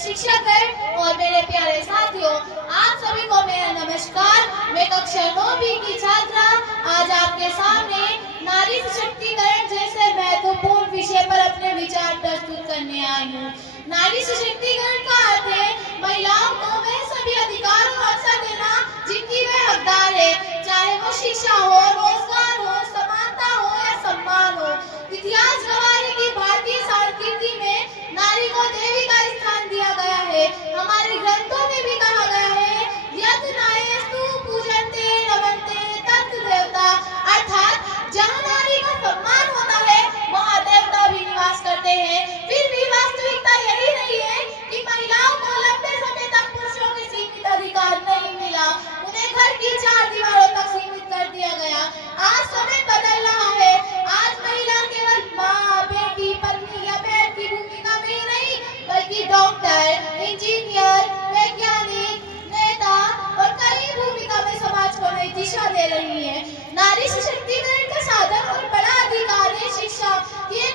शिक्षकगण और मेरे प्यारे साथियों, आप सभी को मेरा नमस्कार। मैं कक्षा 9वीं की छात्रा आज आपके सामने नारी सशक्तिकरण जैसे महत्वपूर्ण विषय पर अपने विचार प्रस्तुत करने आई हूँ। नारी सशक्तिकरण का अर्थ है महिलाओं को वह सभी अधिकार और अवसर देना जिनकी वे हकदार है, चाहे वो शिक्षा हो, रोजगार हो, समानता हो या सम्मान हो। इतिहास गवाह है कि भारतीय संस्कृति में नारी को देवी का स्थान दिया गया है। हमारे ग्रंथों में भी कहा गया है यत् नार्यस्तु पूजन्ते रमन्ते तत् देवता, अर्थात जहाँ नारी का सम्मान होता है वहाँ देवता भी निवास करते हैं। फिर भी वास्तविकता यही नहीं है कि महिलाओं को लंबे समय तक पुरुषों के सीमित अधिकार नहीं मिला, उन्हें घर की चार दीवारों तक सीमित कर दिया गया। आज समय बदल रहा है। आज महिला केवल माँ, बेटी, पत्नी या बहन की भूमिका में ही नहीं बल्कि डॉक्टर, इंजीनियर, वैज्ञानिक, नेता और कई भूमिका में समाज को नई दिशा दे रही है। नारी सशक्तिकरण का साधन और बड़ा अधिकार है शिक्षा। ये